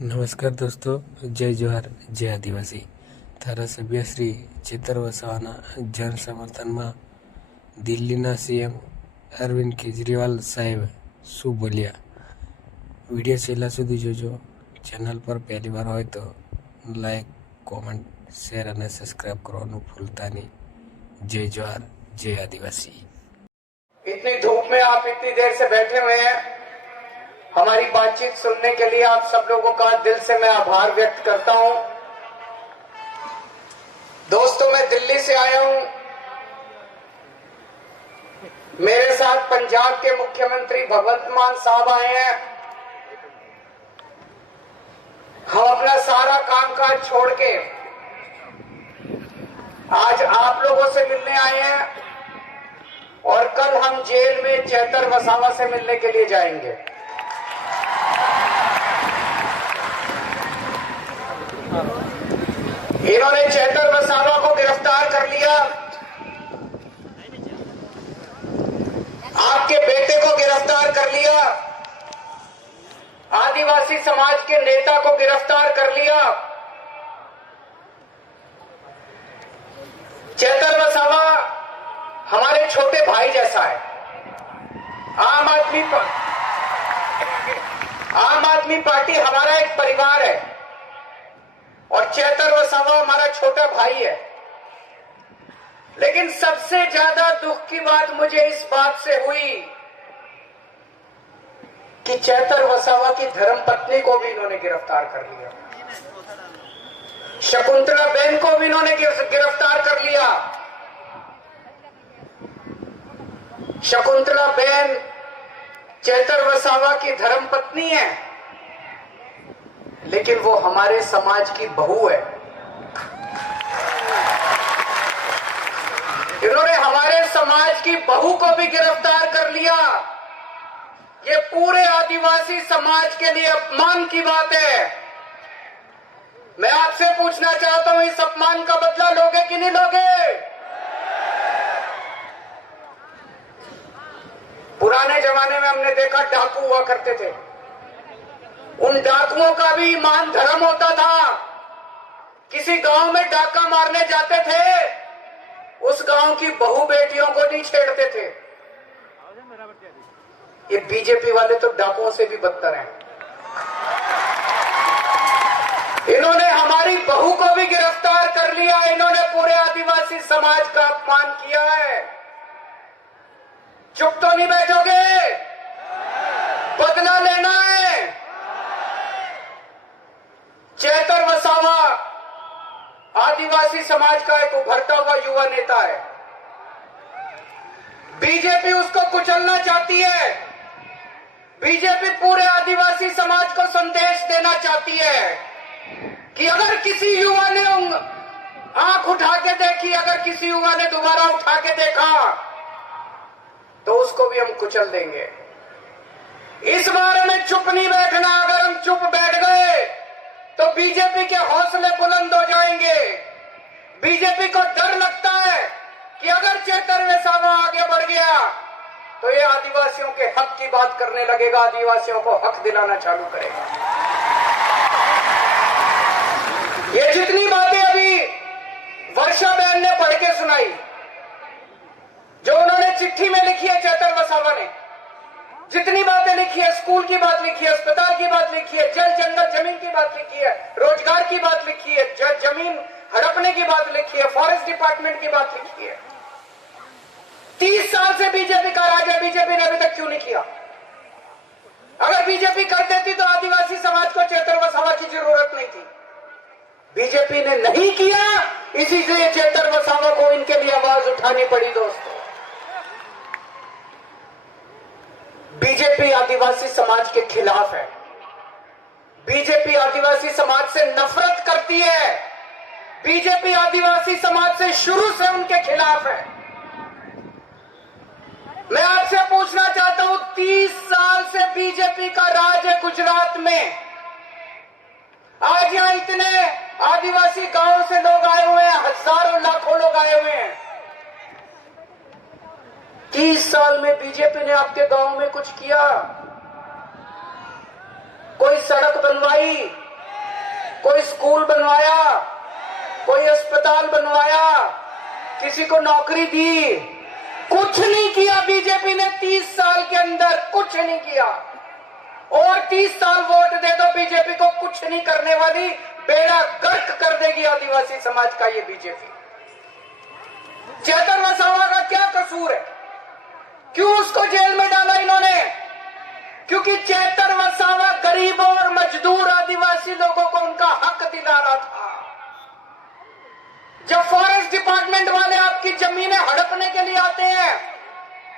નમસ્કાર દોસ્તો, જય જોહાર, જય આદિવાસી. ધારાસભ્ય શ્રી ચેતર વસાવાના જન સમર્થનમાં દિલ્હીના સીએમ અરવિંદ કેજરીવાલ સાહેબ શું બોલ્યા? વિડીયો છેલ્લા સુધી જોજો. ચેનલ પર પહેલી વાર હોય તો લાઈક, કોમેન્ટ, શેર અને સબસ્ક્રાઈબ કરવાનું ભૂલતા નહીં. જય જોહાર, જય આદિવાસી. इतनी धूप में आप इतनी देर से बैठे हुए हैं, हमारी बातचीत सुनने के लिए आप सब लोगों का दिल से मैं आभार व्यक्त करता हूं। दोस्तों, मैं दिल्ली से आया हूं। मेरे साथ पंजाब के मुख्यमंत्री भगवंत मान साहब आए हैं। हम अपना सारा कामकाज छोड़ के आज आप लोगों से मिलने आए हैं और कल हम जेल में चेतर वसावा से मिलने के लिए जाएंगे। इन्होंने चेतर वसावा को गिरफ्तार कर लिया, आपके बेटे को गिरफ्तार कर लिया, आदिवासी समाज के नेता को गिरफ्तार कर लिया। चेतर वसावा हमारे छोटे भाई जैसा है। आम आदमी पार्टी हमारा एक परिवार है और चेतर वसावा हमारा छोटा भाई है। लेकिन सबसे ज्यादा दुख की बात मुझे इस बात से हुई कि चेतर वसावा की धर्मपत्नी को भी इन्होंने गिरफ्तार कर लिया, शकुंतला बेन को भी इन्होंने गिरफ्तार कर लिया। शकुंतला बेन चेतर वसावा की धर्मपत्नी है, लेकिन वो हमारे समाज की बहू है। इन्होंने हमारे समाज की बहू को भी गिरफ्तार कर लिया। ये पूरे आदिवासी समाज के लिए अपमान की बात है। मैं आपसे पूछना चाहता हूं, इस अपमान का बदला लोगे कि नहीं लोगे? पुराने जमाने में हमने देखा डाकू हुआ करते थे। उन डाकुओं का भी ईमान धर्म होता था। किसी गांव में डाका मारने जाते थे, उस गांव की बहू बेटियों को नहीं छेड़ते थे। ये बीजेपी वाले तो डाकुओं से भी बदतर हैं। इन्होंने हमारी बहू को भी गिरफ्तार कर लिया। इन्होंने पूरे आदिवासी समाज का अपमान किया है। चुप तो नहीं बैठोगे? बदला लेना है। चेतर वसावा आदिवासी समाज का एक उभरता हुआ युवा नेता है। बीजेपी उसको कुचलना चाहती है। बीजेपी पूरे आदिवासी समाज को संदेश देना चाहती है कि अगर किसी युवा ने आंख उठा के देखी, अगर किसी युवा ने दोबारा उठा के देखा, तो उसको भी हम कुचल देंगे। इस बारे में चुप नहीं बैठना। अगर हम चुप बैठ गए तो बीजेपी के हौसले बुलंद हो जाएंगे। बीजेपी को डर लगता है कि अगर चेतर वसावा आगे बढ़ गया तो ये आदिवासियों के हक की बात करने लगेगा, आदिवासियों को हक दिलाना चालू करेगा। ये जितनी बातें अभी वर्षा बहन ने पढ़ के सुनाई, जो उन्होंने चिट्ठी में लिखी है चेतर वसावा ने, जितनी बातें लिखी है, स्कूल की बात लिखी है, अस्पताल की बात लिखी है, जल जंगल जमीन की बात लिखी है, रोजगार की बात लिखी है, जमीन हड़पने की बात लिखी है, फॉरेस्ट डिपार्टमेंट की बात लिखी है। 30 साल से बीजेपी का राज है। बीजेपी ने अभी तक क्यों नहीं किया? अगर बीजेपी कर देती तो आदिवासी समाज को चेतर वसावा की जरूरत नहीं थी। बीजेपी ने नहीं किया, इसीलिए चेतर वसावा को इनके लिए आवाज उठानी पड़ी। दोस्तों, बीजेपी आदिवासी समाज के खिलाफ है। बीजेपी आदिवासी समाज से नफरत करती है। बीजेपी आदिवासी समाज से शुरू से उनके खिलाफ है। मैं आपसे पूछना चाहता हूं, 30 साल से बीजेपी का राज है गुजरात में। आज यहां इतने आदिवासी गांवों से लोग आए हुए हैं, हजारों लाखों लोग आए हुए हैं। 30 साल में बीजेपी ने आपके गांव में कुछ किया? कोई सड़क बनवाई, स्कूल बनवाया, कोई अस्पताल बनवाया, किसी को नौकरी दी? कुछ नहीं किया बीजेपी ने 30 साल के अंदर, कुछ नहीं किया। और 30 साल वोट दे दो बीजेपी को, कुछ नहीं करने वाली, बेड़ा गर्क कर देगी आदिवासी समाज का ये बीजेपी। चेतन वसावा का क्या कसूर है? क्यों उसको जेल में डाला इन्होंने? क्योंकि चेतन वसावा गरीबों और मजदूर आदिवासी लोगों को उनका हक दिला रहा था। जब फॉरेस्ट डिपार्टमेंट वाले आपकी जमीनें हड़पने के लिए आते हैं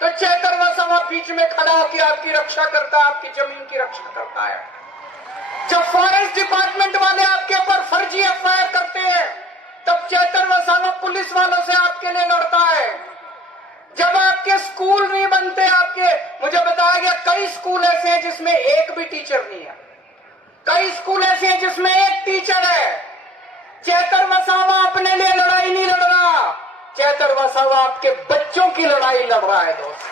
तो चेतन वसावा बीच में खड़ा होकर आपकी रक्षा करता है, आपकी जमीन की रक्षा करता है। जब फॉरेस्ट डिपार्टमेंट वाले आपके ऊपर फर्जी एफआईआर करते हैं तब चेतन वसावा पुलिस वालों से आपके लिए लड़ता है। जब आपके स्कूल नहीं बनते, मुझे बताया गया कई स्कूल ऐसे हैं जिसमें एक भी टीचर नहीं है, कई स्कूल ऐसे हैं जिसमें एक टीचर है। चेतन वसावा अपने लिए लड़ाई नहीं लड़ रहा, चेतन वसावा आपके बच्चों की लड़ाई लड़ रहा है दोस्त।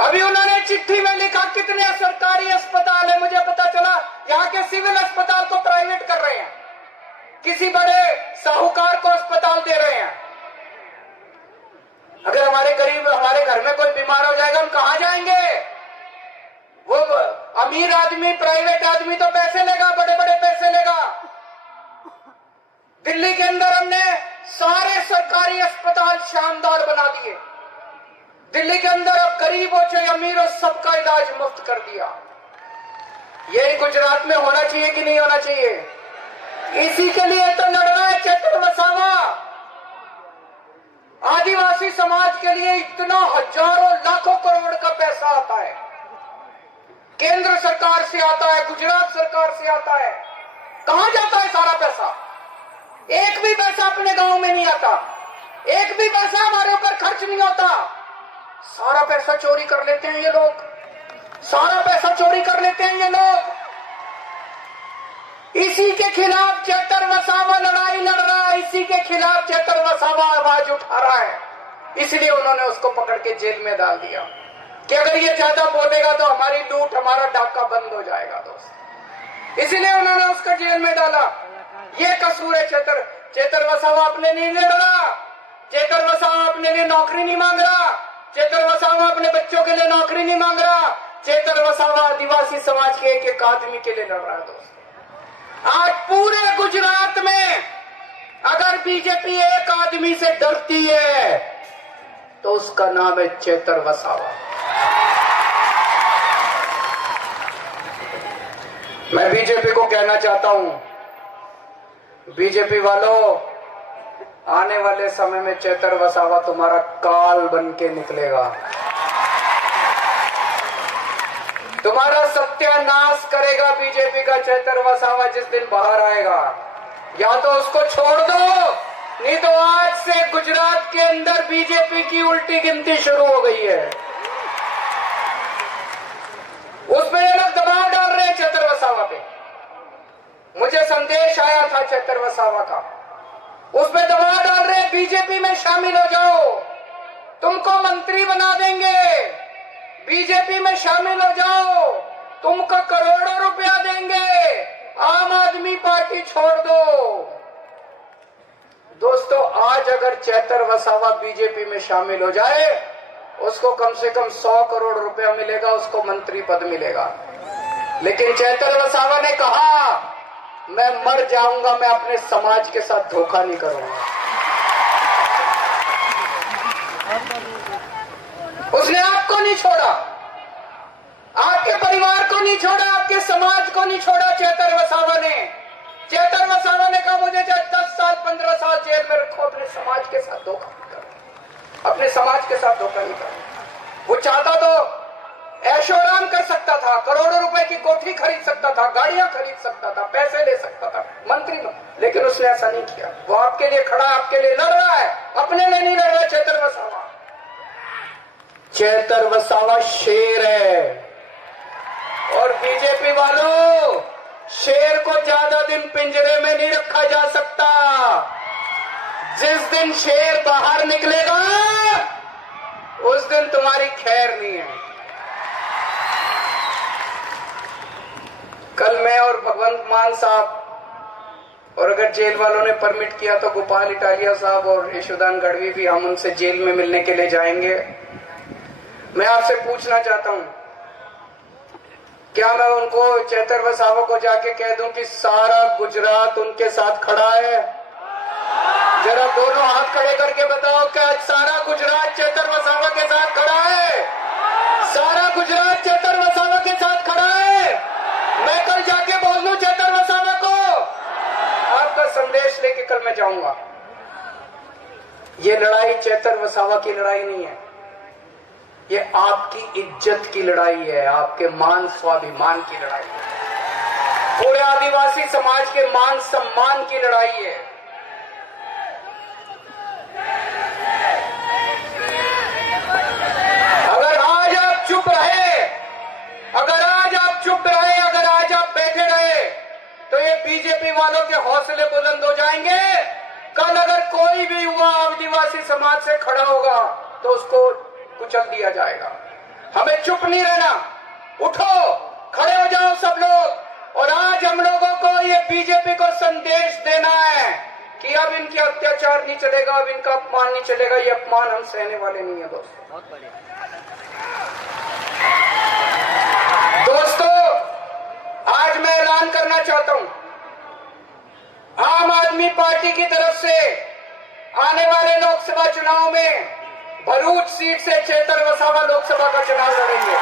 अभी उन्होंने चिट्ठी में लिखा कितने सरकारी अस्पताल है, मुझे पता चला यहाँ के सिविल अस्पताल को प्राइवेट कर रहे हैं, किसी बड़े साहूकार को अस्पताल दे रहे हैं। अगर हमारे गरीब, हमारे घर में कोई बीमार हो जाएगा, हम कहां जाएंगे? वो अमीर आदमी, प्राइवेट आदमी तो पैसे लेगा, बड़े बड़े पैसे लेगा। दिल्ली के अंदर हमने सारे सरकारी अस्पताल शानदार बना दिए। दिल्ली के अंदर अब गरीब हो चाहे अमीर हो, सबका इलाज मुफ्त कर दिया। यही गुजरात में होना चाहिए कि नहीं होना चाहिए? इसी के लिए तो लड़ रहा है चेतन वसावा। आदिवासी समाज के लिए इतना हजारों लाखों करोड़ का पैसा आता है, केंद्र सरकार से आता है, गुजरात सरकार से आता है। कहां जाता है सारा पैसा? एक भी पैसा अपने गांव में नहीं आता, एक भी पैसा हमारे ऊपर खर्च नहीं होता। सारा पैसा चोरी कर लेते हैं ये लोग, सारा पैसा चोरी कर लेते हैं ये लोग। इसी के खिलाफ चेतन वसावा लड़ाई लड़ रहा है, इसी के खिलाफ चेतन वसावा आवाज उठा रहा है। इसलिए उन्होंने उसको पकड़ के जेल में डाल दिया कि अगर ये ज्यादा बोलेगा तो हमारी लूट, हमारा डाका बंद हो जाएगा दोस्त। इसलिए उन्होंने उसको जेल में डाला। ये कसूर है चेतन वसावा अपने लिए लड़ रहा, चेतन वसावा अपने लिए नौकरी नहीं मांग रहा, चेतन वसावा अपने बच्चों के लिए नौकरी नहीं मांग रहा, चेतन वसावा आदिवासी समाज के एक आदमी के लिए लड़ रहा है दोस्त। आज पूरे गुजरात में अगर बीजेपी एक आदमी से डरती है तो उसका नाम है चेतन वसावा। मैं बीजेपी को कहना चाहता हूं, बीजेपी वालों, आने वाले समय में चेतन वसावा तुम्हारा काल बन के निकलेगा, तुम्हारा सत्यानाश करेगा बीजेपी का चेतन वसावा जिस दिन बाहर आएगा। या तो उसको छोड़ दो, नहीं तो आज से गुजरात के अंदर बीजेपी की उल्टी गिनती शुरू हो गई है। उस पे ये लोग दबाव डाल रहे हैं चेतन वसावा पे। मुझे संदेश आया था चेतन वसावा का, उस पे दबाव डाल रहे हैं बीजेपी में शामिल हो जाओ, तुमको मंत्री बना देंगे, बीजेपी में शामिल हो जाओ, तुमको करोड़ों रुपया देंगे, आम आदमी पार्टी छोड़ दो। दोस्तों, आज अगर चेतन वसावा बीजेपी में शामिल हो जाए, उसको कम से कम 100 करोड़ रुपया मिलेगा, उसको मंत्री पद मिलेगा। लेकिन चेतन वसावा ने कहा, मैं मर जाऊंगा, मैं अपने समाज के साथ धोखा नहीं करूंगा। उसने आपको नहीं छोड़ा, आपके परिवार को नहीं छोड़ा, आपके समाज को नहीं छोड़ा। चेतन वसावा ने कहा, मुझे चाहे 10 साल 15 साल जेल में रखो, अपने समाज के साथ धोखा नहीं करना, अपने समाज के साथ धोखा नहीं करना। वो चाहता तो ऐशो आराम कर सकता था, करोड़ों रुपए की कोठी खरीद सकता था, गाड़ियां खरीद सकता था, पैसे ले सकता था मंत्री में, लेकिन उसने ऐसा नहीं किया। वो आपके लिए खड़ा, आपके लिए लड़ रहा है, अपने लिए नहीं लड़ रहा। चेतन वसावा, चेतन वसावा शेर है। और बीजेपी वालों, शेर को ज्यादा दिन पिंजरे में नहीं रखा जा सकता। जिस दिन शेर बाहर निकलेगा उस दिन तुम्हारी खैर नहीं है। कल मैं और भगवंत मान साहब, और अगर जेल वालों ने परमिट किया तो गोपाल इटालिया साहब और यशोदान गढ़वी भी, हम उनसे जेल में मिलने के लिए जाएंगे। मैं आपसे पूछना चाहता हूं, क्या मैं उनको, चेतर वसावा को जाके कह दूं कि सारा गुजरात उनके साथ खड़ा है? जरा दोनों हाथ खड़े करके बताओ, क्या सारा गुजरात चेतर वसावा के साथ खड़ा है? सारा गुजरात चेतर वसावा के साथ खड़ा है? मैं कल जाके बोल दूं चेतर वसावा को, आपका संदेश लेके कल मैं जाऊंगा। ये लड़ाई चेतर वसावा की लड़ाई नहीं है, ये आपकी इज्जत की लड़ाई है, आपके मान स्वाभिमान की लड़ाई है, पूरे आदिवासी समाज के मान सम्मान की लड़ाई है। अगर आज आप चुप रहे, अगर आज आप चुप रहे, अगर आज आप बैठे रहे, तो ये बीजेपी वालों के हौसले बुलंद हो जाएंगे। कल अगर कोई भी युवा आदिवासी समाज से खड़ा होगा तो उसको कुचल दिया जाएगा। हमें चुप नहीं रहना, उठो, खड़े हो जाओ सब लोग। और आज हम लोगों को ये बीजेपी को संदेश देना है कि अब इनके अत्याचार नहीं चलेगा, अब इनका अपमान नहीं चलेगा। ये अपमान हम सहने वाले नहीं है दोस्तों। आज मैं ऐलान करना चाहता हूं, आम आदमी पार्टी की तरफ से आने वाले लोकसभा चुनाव में भरूच सीट से चेतर वसावा लोकसभा का चुनाव लड़ेंगे।